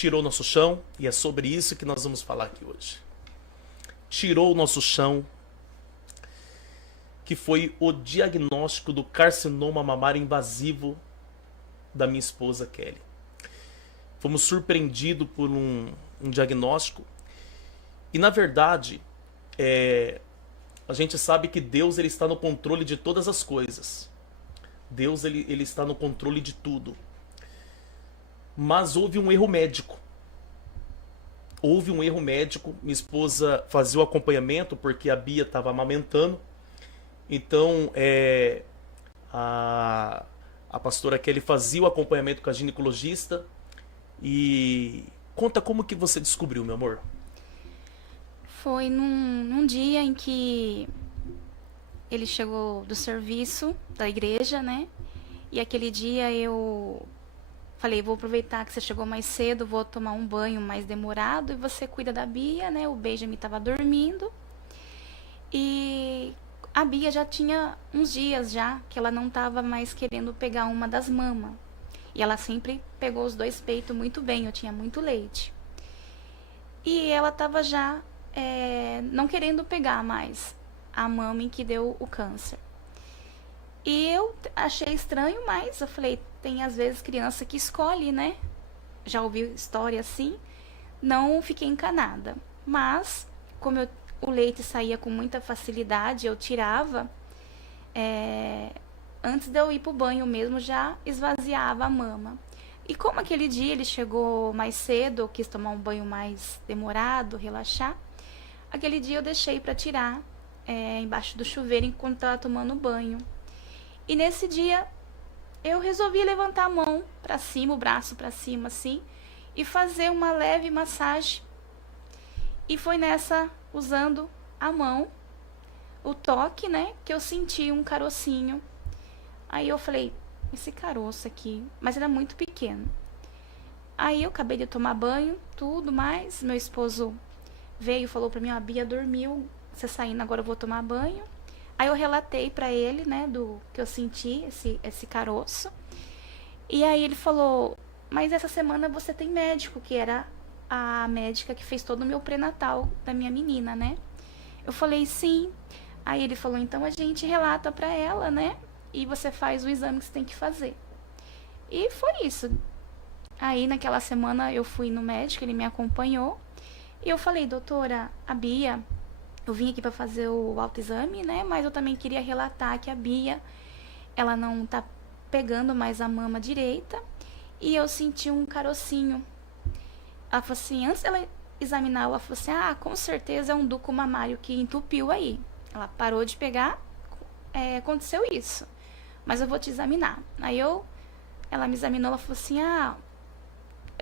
tirou nosso chão e é sobre isso que nós vamos falar aqui hoje. Tirou o nosso chão, que foi o diagnóstico do carcinoma mamário invasivo da minha esposa Kelly. Fomos surpreendidos por um diagnóstico e, na verdade, a gente sabe que Deus ele está no controle de todas as coisas. Deus ele está no controle de tudo. Mas houve um erro médico. Minha esposa fazia o acompanhamento porque a Bia estava amamentando. Então, a pastora Kelly fazia o acompanhamento com a ginecologista. E conta como que você descobriu, meu amor. Foi num dia em que ele chegou do serviço da igreja, né? E aquele dia eu falei, vou aproveitar que você chegou mais cedo, vou tomar um banho mais demorado e você cuida da Bia, né? O Benjamin estava dormindo. E a Bia já tinha uns dias já que ela não estava mais querendo pegar uma das mamas. E ela sempre pegou os dois peitos muito bem, eu tinha muito leite. E ela estava já não querendo pegar mais a mama em que deu o câncer. E eu achei estranho, mas eu falei, tem às vezes criança que escolhe, né? Já ouvi história assim, não fiquei encanada. Mas, como o leite saía com muita facilidade, eu tirava, antes de eu ir pro banho mesmo, já esvaziava a mama. E como aquele dia ele chegou mais cedo, eu quis tomar um banho mais demorado, relaxar, aquele dia eu deixei para tirar embaixo do chuveiro enquanto estava tomando banho. E nesse dia eu resolvi levantar a mão para cima, o braço para cima assim, e fazer uma leve massagem. E foi nessa, usando a mão, o toque, né, que eu senti um carocinho. Aí eu falei, esse caroço aqui, mas era muito pequeno. Aí eu acabei de tomar banho, tudo mais. Meu esposo veio e falou pra mim, a Bia dormiu, você saindo, agora eu vou tomar banho. Aí eu relatei pra ele, né, do que eu senti, esse caroço. E aí ele falou, mas essa semana você tem médico, que era a médica que fez todo o meu pré-natal da minha menina, né? Eu falei, sim. Aí ele falou, então a gente relata pra ela, né? E você faz o exame que você tem que fazer. E foi isso. Aí naquela semana eu fui no médico, ele me acompanhou. E eu falei, doutora, a Bia, eu vim aqui para fazer o autoexame, né? Mas eu também queria relatar que a Bia, ela não tá pegando mais a mama direita. E eu senti um carocinho. Ela falou assim, antes dela examinar, ela falou assim, com certeza é um duco mamário que entupiu aí. Ela parou de pegar, aconteceu isso. Mas eu vou te examinar. Aí ela me examinou, ela falou assim, é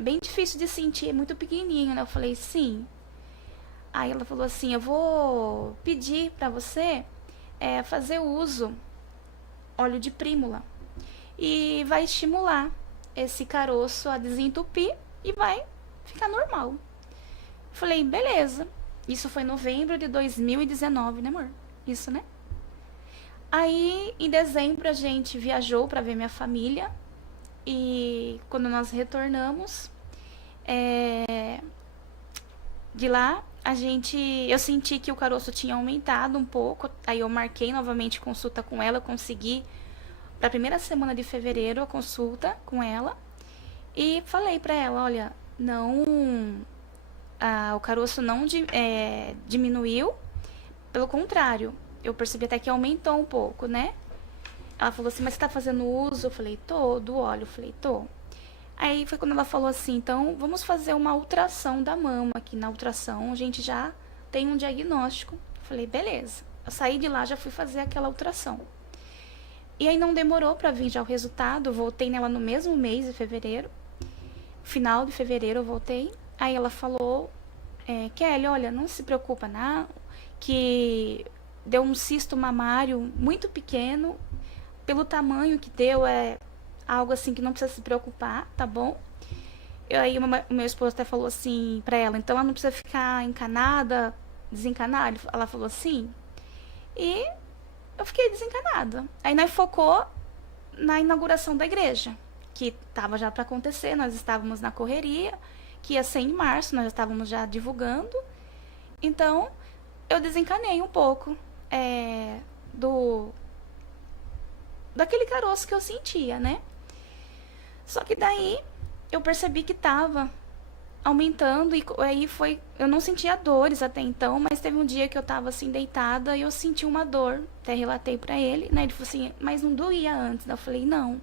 bem difícil de sentir, é muito pequenininho, né? Eu falei, sim. Aí ela falou assim, eu vou pedir pra você fazer uso óleo de prímula. E vai estimular esse caroço a desentupir e vai ficar normal. Eu falei, beleza. Isso foi em novembro de 2019, né, amor? Isso, né? Aí, em dezembro, a gente viajou para ver minha família. E quando nós retornamos, de lá, eu senti que o caroço tinha aumentado um pouco. Aí eu marquei novamente consulta com ela. Eu consegui, para a primeira semana de fevereiro, a consulta com ela. E falei para ela, olha, não... o caroço não diminuiu. Pelo contrário, eu percebi até que aumentou um pouco, né? Ela falou assim, mas você tá fazendo uso? Eu falei, tô, do óleo. Eu falei, tô. Aí foi quando ela falou assim, então vamos fazer uma ultrassom da mama, que na ultrassom a gente já tem um diagnóstico. Eu falei, beleza. Eu saí de lá, já fui fazer aquela ultrassom. E aí não demorou pra vir já o resultado, eu voltei nela no mesmo mês de fevereiro. Final de fevereiro eu voltei. Aí ela falou, Kelly, olha, não se preocupa não, que deu um cisto mamário muito pequeno, pelo tamanho que deu, algo assim que não precisa se preocupar, tá bom? Aí o meu esposo até falou assim pra ela, então ela não precisa ficar encanada, desencanar? Ela falou assim. E eu fiquei desencanada. Aí nós focou na inauguração da igreja, que tava já pra acontecer, nós estávamos na correria, que ia ser em março, nós já estávamos já divulgando. Então, eu desencanei um pouco do daquele caroço que eu sentia, né? Só que daí eu percebi que tava aumentando e aí foi, eu não sentia dores até então, mas teve um dia que eu tava assim deitada e eu senti uma dor, até relatei pra ele, né? Ele falou assim: "Mas não doía antes?" Eu falei: "Não".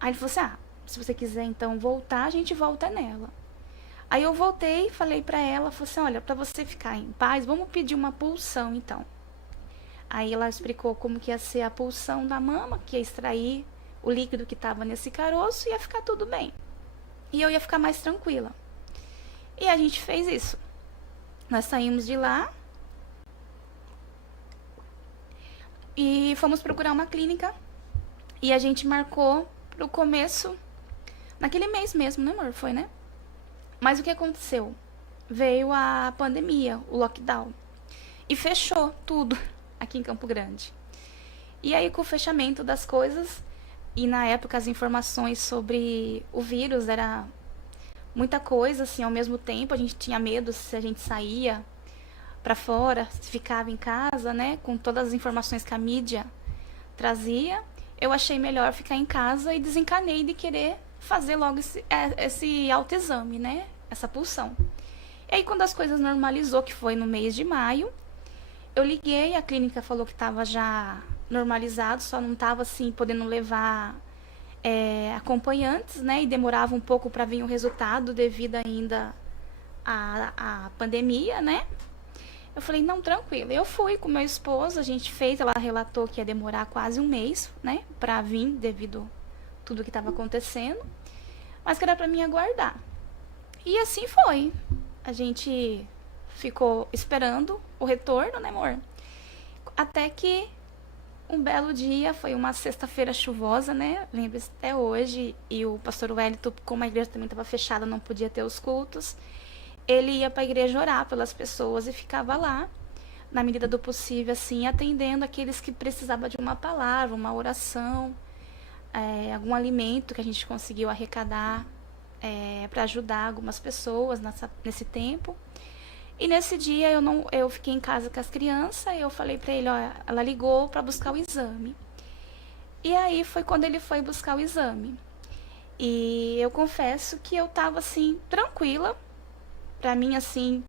Aí ele falou assim: "Ah, se você quiser então voltar, a gente volta nela". Aí eu voltei, falei pra ela, falei assim: "Olha, pra você ficar em paz, vamos pedir uma pulsão então". Aí ela explicou como que ia ser a pulsão da mama, que ia extrair o líquido que estava nesse caroço e ia ficar tudo bem. E eu ia ficar mais tranquila. E a gente fez isso. Nós saímos de lá e fomos procurar uma clínica. E a gente marcou pro começo, naquele mês mesmo, né, amor? Foi, né? Mas o que aconteceu? Veio a pandemia, o lockdown. E fechou tudo aqui em Campo Grande. E aí, com o fechamento das coisas, e na época as informações sobre o vírus era muita coisa, assim, ao mesmo tempo. A gente tinha medo se a gente saía para fora, se ficava em casa, né? Com todas as informações que a mídia trazia. Eu achei melhor ficar em casa e desencanei de querer fazer logo esse autoexame, né? Essa pulsão. E aí, quando as coisas normalizou, que foi no mês de maio, eu liguei, a clínica falou que estava já normalizado, só não estava assim podendo levar acompanhantes, né? E demorava um pouco para vir o resultado devido ainda à pandemia, né? Eu falei, não, tranquilo. Eu fui com meu esposo, a gente fez, ela relatou que ia demorar quase um mês, né? Para vir devido tudo que estava acontecendo, mas que era para mim aguardar. E assim foi. A gente ficou esperando o retorno, né, amor? Até que um belo dia, foi uma sexta-feira chuvosa, né? Lembro-se até hoje. E o pastor Wellington, como a igreja também estava fechada, não podia ter os cultos, ele ia para a igreja orar pelas pessoas e ficava lá, na medida do possível, assim, atendendo aqueles que precisavam de uma palavra, uma oração, algum alimento que a gente conseguiu arrecadar para ajudar algumas pessoas nesse tempo. E nesse dia eu fiquei em casa com as crianças e eu falei pra ele, ó, ela ligou pra buscar o exame. E aí foi quando ele foi buscar o exame. E eu confesso que eu tava assim, tranquila. Pra mim, assim,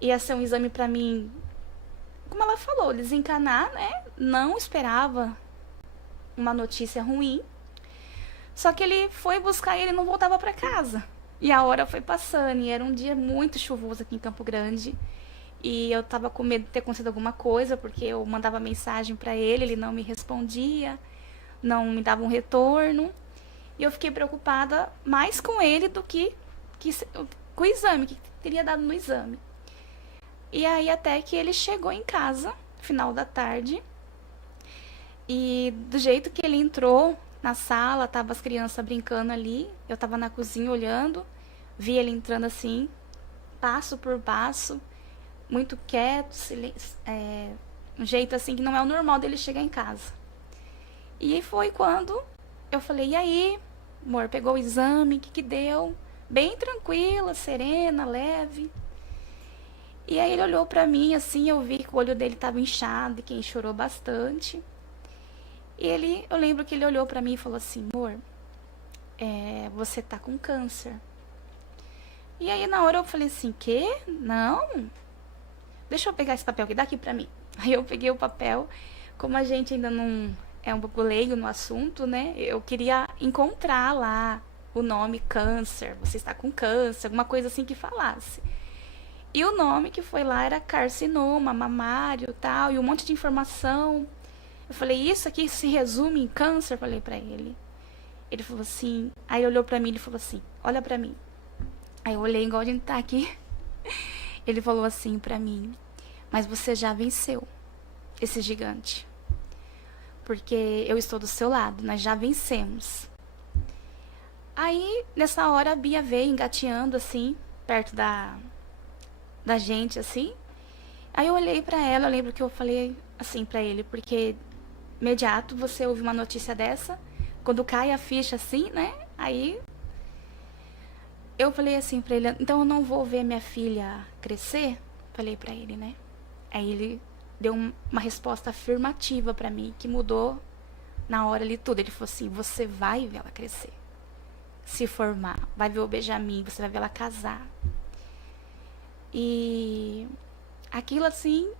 ia ser um exame pra mim, como ela falou, desencanar, né? Não esperava uma notícia ruim. Só que ele foi buscar e ele não voltava pra casa. E a hora foi passando, e era um dia muito chuvoso aqui em Campo Grande. E eu tava com medo de ter acontecido alguma coisa, porque eu mandava mensagem pra ele, ele não me respondia, não me dava um retorno. E eu fiquei preocupada mais com ele do que com o exame, que teria dado no exame. E aí até que ele chegou em casa, final da tarde, e do jeito que ele entrou na sala, tava as crianças brincando ali, eu tava na cozinha olhando, vi ele entrando assim, passo por passo, muito quieto, um jeito assim que não é o normal dele chegar em casa. E foi quando eu falei, e aí, amor, pegou o exame, o que deu? Bem tranquila, serena, leve. E aí ele olhou pra mim assim, eu vi que o olho dele tava inchado e que chorou bastante. E eu lembro que ele olhou pra mim e falou assim, amor, você tá com câncer. E aí na hora eu falei assim, quê? Não, deixa eu pegar esse papel aqui, dá aqui pra mim. Aí eu peguei o papel, como a gente ainda não é um pouco leigo no assunto, né? Eu queria encontrar lá o nome câncer, você está com câncer, alguma coisa assim que falasse. E o nome que foi lá era carcinoma, mamário, tal, e um monte de informação. Eu falei, isso aqui se resume em câncer? Falei pra ele. Ele falou assim, aí olhou pra mim e falou assim, olha pra mim. Aí eu olhei igual a gente tá aqui. Ele falou assim pra mim, mas você já venceu esse gigante. Porque eu estou do seu lado, nós já vencemos. Aí, nessa hora, a Bia veio engateando, assim, perto da gente, assim. Aí eu olhei pra ela, eu lembro que eu falei assim pra ele, porque imediato você ouve uma notícia dessa, quando cai a ficha assim, né? Aí eu falei assim pra ele, então eu não vou ver minha filha crescer? Falei pra ele, né? Aí ele deu uma resposta afirmativa pra mim, que mudou na hora ali tudo. Ele falou assim, você vai ver ela crescer, se formar, vai ver o Benjamin, você vai ver ela casar. E aquilo assim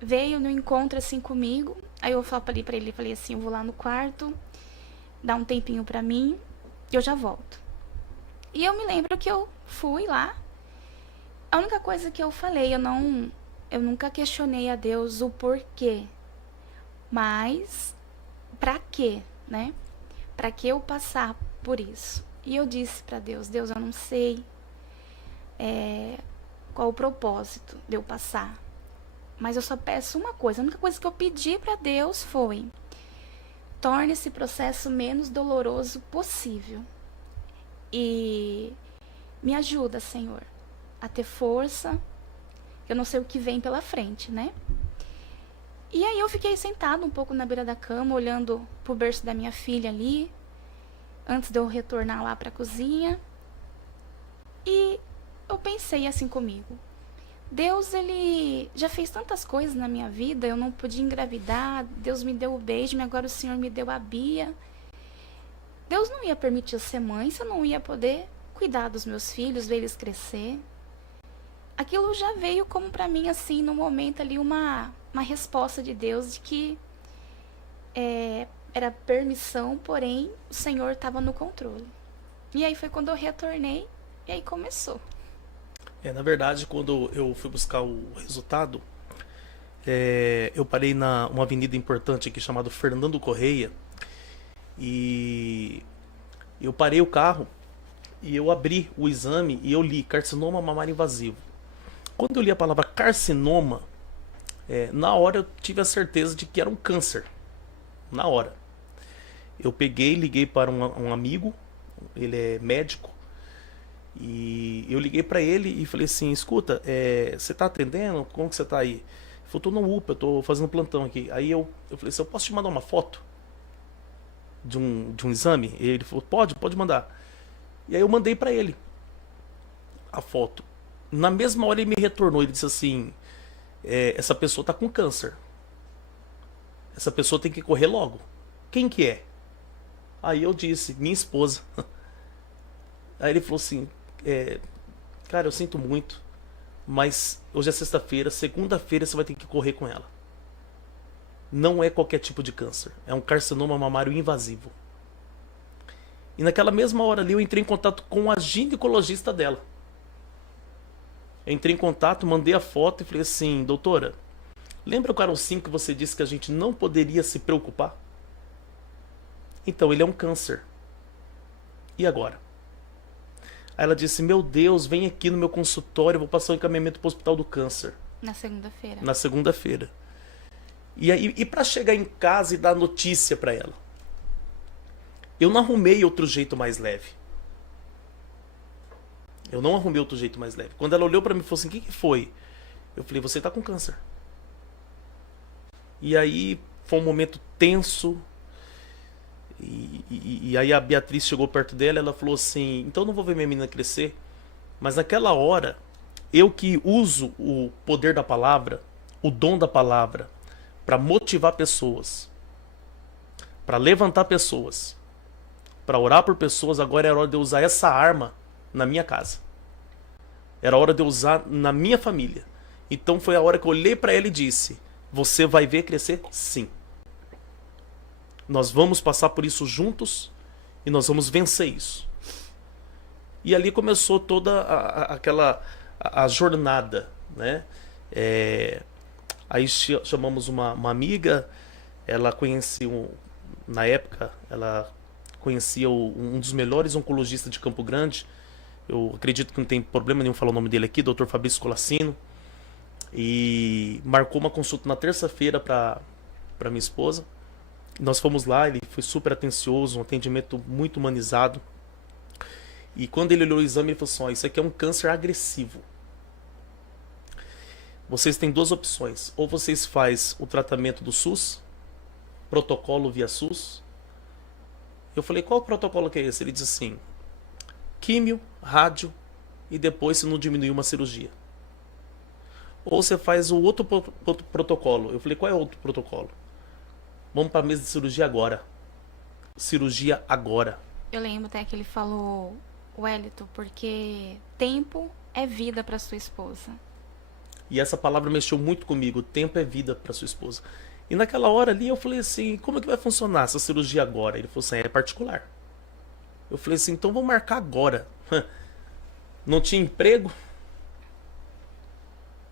veio no encontro assim comigo. Aí eu falei pra ele, falei assim, eu vou lá no quarto, dá um tempinho pra mim e eu já volto. E eu me lembro que eu fui lá. A única coisa que eu falei, eu nunca questionei a Deus o porquê. Mas pra quê, né? Pra que eu passar por isso? E eu disse pra Deus, Deus, eu não sei qual o propósito de eu passar. Mas eu só peço uma coisa. A única coisa que eu pedi pra Deus foi: torne esse processo menos doloroso possível. E me ajuda, Senhor, a ter força. Eu não sei o que vem pela frente, né? E aí eu fiquei sentada um pouco na beira da cama, olhando pro berço da minha filha ali, antes de eu retornar lá pra cozinha. E eu pensei assim comigo: Deus, ele já fez tantas coisas na minha vida, eu não podia engravidar, Deus me deu o beijo, agora o Senhor me deu a Bia. Deus não ia permitir eu ser mãe se eu não ia poder cuidar dos meus filhos, ver eles crescer. Aquilo já veio como pra mim, assim, no momento ali, uma resposta de Deus de que era permissão, porém o Senhor estava no controle. E aí foi quando eu retornei e aí começou. Na verdade, quando eu fui buscar o resultado, eu parei uma avenida importante aqui chamada Fernando Correia. E eu parei o carro e eu abri o exame e eu li carcinoma mamário invasivo. Quando eu li a palavra carcinoma, na hora eu tive a certeza de que era um câncer. Na hora. Eu peguei, liguei para um amigo, ele é médico, e eu liguei para ele e falei assim, escuta, você tá atendendo? Como que você tá aí? Ele falou, tô no UPA, eu tô fazendo plantão aqui. Aí eu falei assim, eu posso te mandar uma foto de um exame? E ele falou, pode mandar. E aí eu mandei para ele a foto. Na mesma hora ele me retornou, ele disse assim, essa pessoa tá com câncer. Essa pessoa tem que correr logo. Quem que é? Aí eu disse, minha esposa. Aí ele falou assim, cara, eu sinto muito, mas hoje é sexta-feira, segunda-feira você vai ter que correr com ela. Não é qualquer tipo de câncer, é um carcinoma mamário invasivo. E naquela mesma hora ali eu entrei em contato com a ginecologista dela. Eu entrei em contato, mandei a foto e falei assim, doutora, lembra o carocinho que você disse que a gente não poderia se preocupar? Então, ele é um câncer. E agora? Aí ela disse, meu Deus, vem aqui no meu consultório, eu vou passar o encaminhamento para o Hospital do Câncer. Na segunda-feira. Na segunda-feira. E para chegar em casa e dar notícia para ela? Eu não arrumei outro jeito mais leve. Eu não arrumei outro jeito mais leve. Quando ela olhou para mim e falou assim, o que foi? Eu falei, você tá com câncer. E aí foi um momento tenso. E aí a Beatriz chegou perto dela, ela falou assim, então eu não vou ver minha menina crescer. Mas naquela hora, eu que uso o poder da palavra, o dom da palavra, para motivar pessoas, para levantar pessoas, para orar por pessoas, agora era hora de eu usar essa arma na minha casa. Era hora de eu usar na minha família. Então foi a hora que eu olhei para ela e disse, você vai ver crescer? Sim. Nós vamos passar por isso juntos e nós vamos vencer isso. E ali começou toda a jornada, né? Aí chamamos uma amiga, ela conhecia, na época, ela conhecia um dos melhores oncologistas de Campo Grande. Eu acredito que não tem problema nenhum falar o nome dele aqui, Dr. Fabrício Colassino. E marcou uma consulta na terça-feira para minha esposa. Nós fomos lá, ele foi super atencioso, um atendimento muito humanizado. E quando ele olhou o exame, ele falou assim, isso aqui é um câncer agressivo. Vocês têm duas opções. Ou vocês fazem o tratamento do SUS, protocolo via SUS. Eu falei, qual o protocolo que é esse? Ele disse assim, químio, rádio e depois, se não diminuir, uma cirurgia. Ou você faz o outro protocolo. Eu falei, qual é o outro protocolo? Vamos para a mesa de cirurgia agora. Cirurgia agora. Eu lembro até que ele falou, Wellington, porque tempo é vida para sua esposa. E essa palavra mexeu muito comigo. Tempo é vida para sua esposa. E naquela hora ali eu falei assim, como é que vai funcionar essa cirurgia agora? Ele falou assim, é particular. Eu falei assim, então vamos marcar agora. Não tinha emprego,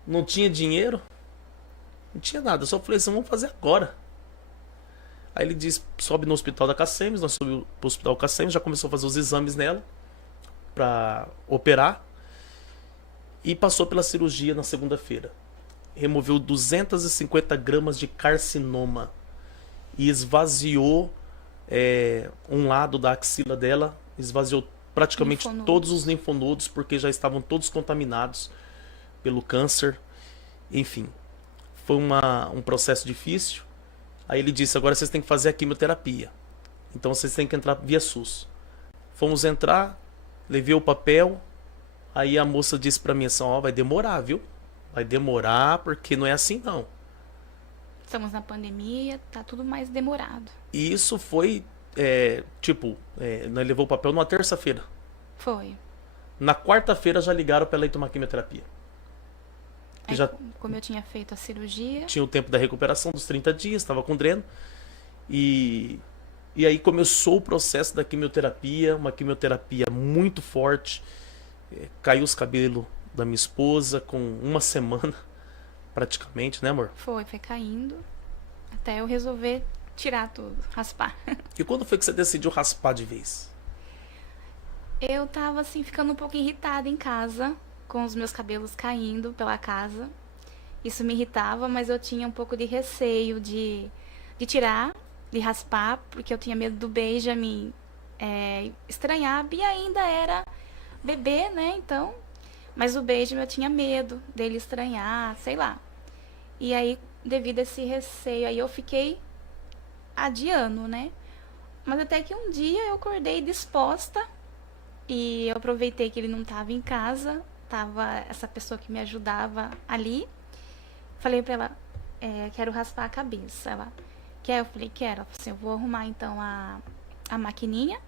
não tinha dinheiro, não tinha nada. Eu só falei assim, vamos fazer agora. Aí ele disse, sobe no hospital da Cacemes, nós subimos pro hospital Cacemes, já começou a fazer os exames nela para operar e passou pela cirurgia na segunda-feira. Removeu 250 gramas de carcinoma e esvaziou um lado da axila dela, esvaziou praticamente todos os linfonodos, porque já estavam todos contaminados pelo câncer. Enfim, foi um processo difícil. Aí ele disse, agora vocês têm que fazer a quimioterapia. Então vocês têm que entrar via SUS. Fomos entrar, levei o papel, aí a moça disse pra mim assim, ó, vai demorar, viu? Vai demorar, porque não é assim não. Estamos na pandemia, tá tudo mais demorado. E isso foi, nós levou o papel numa terça-feira. Foi. Na quarta-feira já ligaram pra ela ir tomar quimioterapia. Aí, Já como eu tinha feito a cirurgia... tinha o tempo da recuperação dos 30 dias, estava com dreno. E aí começou o processo da quimioterapia, uma quimioterapia muito forte. Caiu os cabelos da minha esposa com uma semana, praticamente, né, amor? Foi caindo, até eu resolver tirar tudo, raspar. E quando foi que você decidiu raspar de vez? Eu tava, assim, ficando um pouco irritada em casa, com os meus cabelos caindo pela casa. Isso me irritava, mas eu tinha um pouco de receio de tirar, de raspar, porque eu tinha medo do Benjamin estranhar. A Bia ainda era bebê, né, então... Mas o Benjamin eu tinha medo dele estranhar, sei lá. E aí, devido a esse receio, aí eu fiquei adiando, né? Mas até que um dia eu acordei disposta e eu aproveitei que ele não estava em casa, tava essa pessoa que me ajudava ali. Falei pra ela, quero raspar a cabeça. Ela, quer? Eu falei, quero. Ela falou assim, eu vou arrumar então a maquininha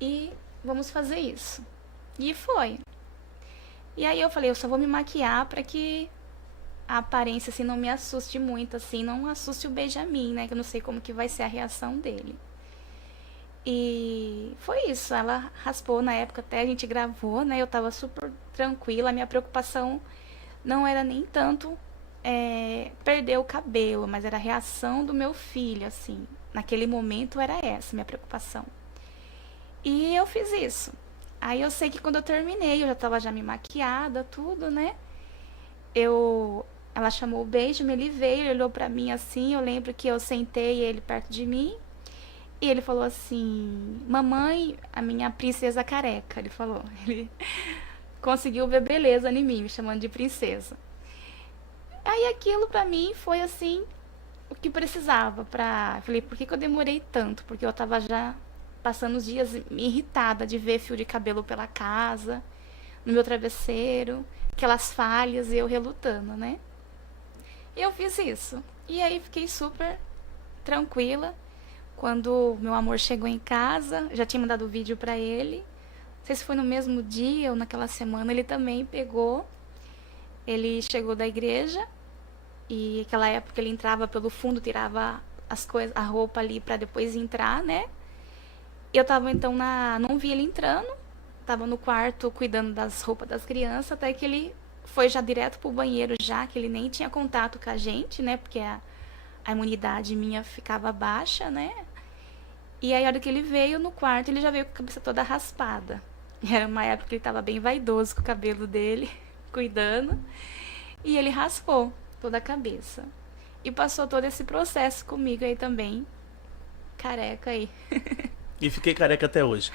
e vamos fazer isso. E foi. E aí eu falei, eu só vou me maquiar pra que a aparência assim não me assuste muito, assim, não assuste o Benjamin, né? Que eu não sei como que vai ser a reação dele. E foi isso, ela raspou na época, até a gente gravou, né? Eu tava super tranquila, a minha preocupação não era nem tanto perder o cabelo, mas era a reação do meu filho, assim. Naquele momento era essa a minha preocupação. E eu fiz isso. Aí eu sei que quando eu terminei, eu já tava já me maquiada, tudo, né? Ela chamou o Benjamin, ele veio, ele olhou pra mim assim, eu lembro que eu sentei ele perto de mim, e ele falou assim, mamãe, a minha princesa careca, ele falou. Ele conseguiu ver beleza em mim, me chamando de princesa. Aí aquilo pra mim foi assim, o que precisava pra... Eu falei, por que eu demorei tanto? Porque eu tava já... passando os dias irritada de ver fio de cabelo pela casa, no meu travesseiro, aquelas falhas e eu relutando, né? E eu fiz isso. E aí fiquei super tranquila. Quando meu amor chegou em casa, já tinha mandado o vídeo pra ele. Não sei se foi no mesmo dia ou naquela semana, ele também pegou. Ele chegou da igreja e naquela época ele entrava pelo fundo, tirava as coisas, a roupa ali pra depois entrar, né? Eu tava então não vi ele entrando, tava no quarto cuidando das roupas das crianças, até que ele foi já direto pro banheiro já, que ele nem tinha contato com a gente, né? Porque a imunidade minha ficava baixa, né? E aí a hora que ele veio no quarto, ele já veio com a cabeça toda raspada. Era uma época que ele tava bem vaidoso com o cabelo dele, cuidando. E ele raspou toda a cabeça. E passou todo esse processo comigo aí também. Careca aí. E fiquei careca até hoje.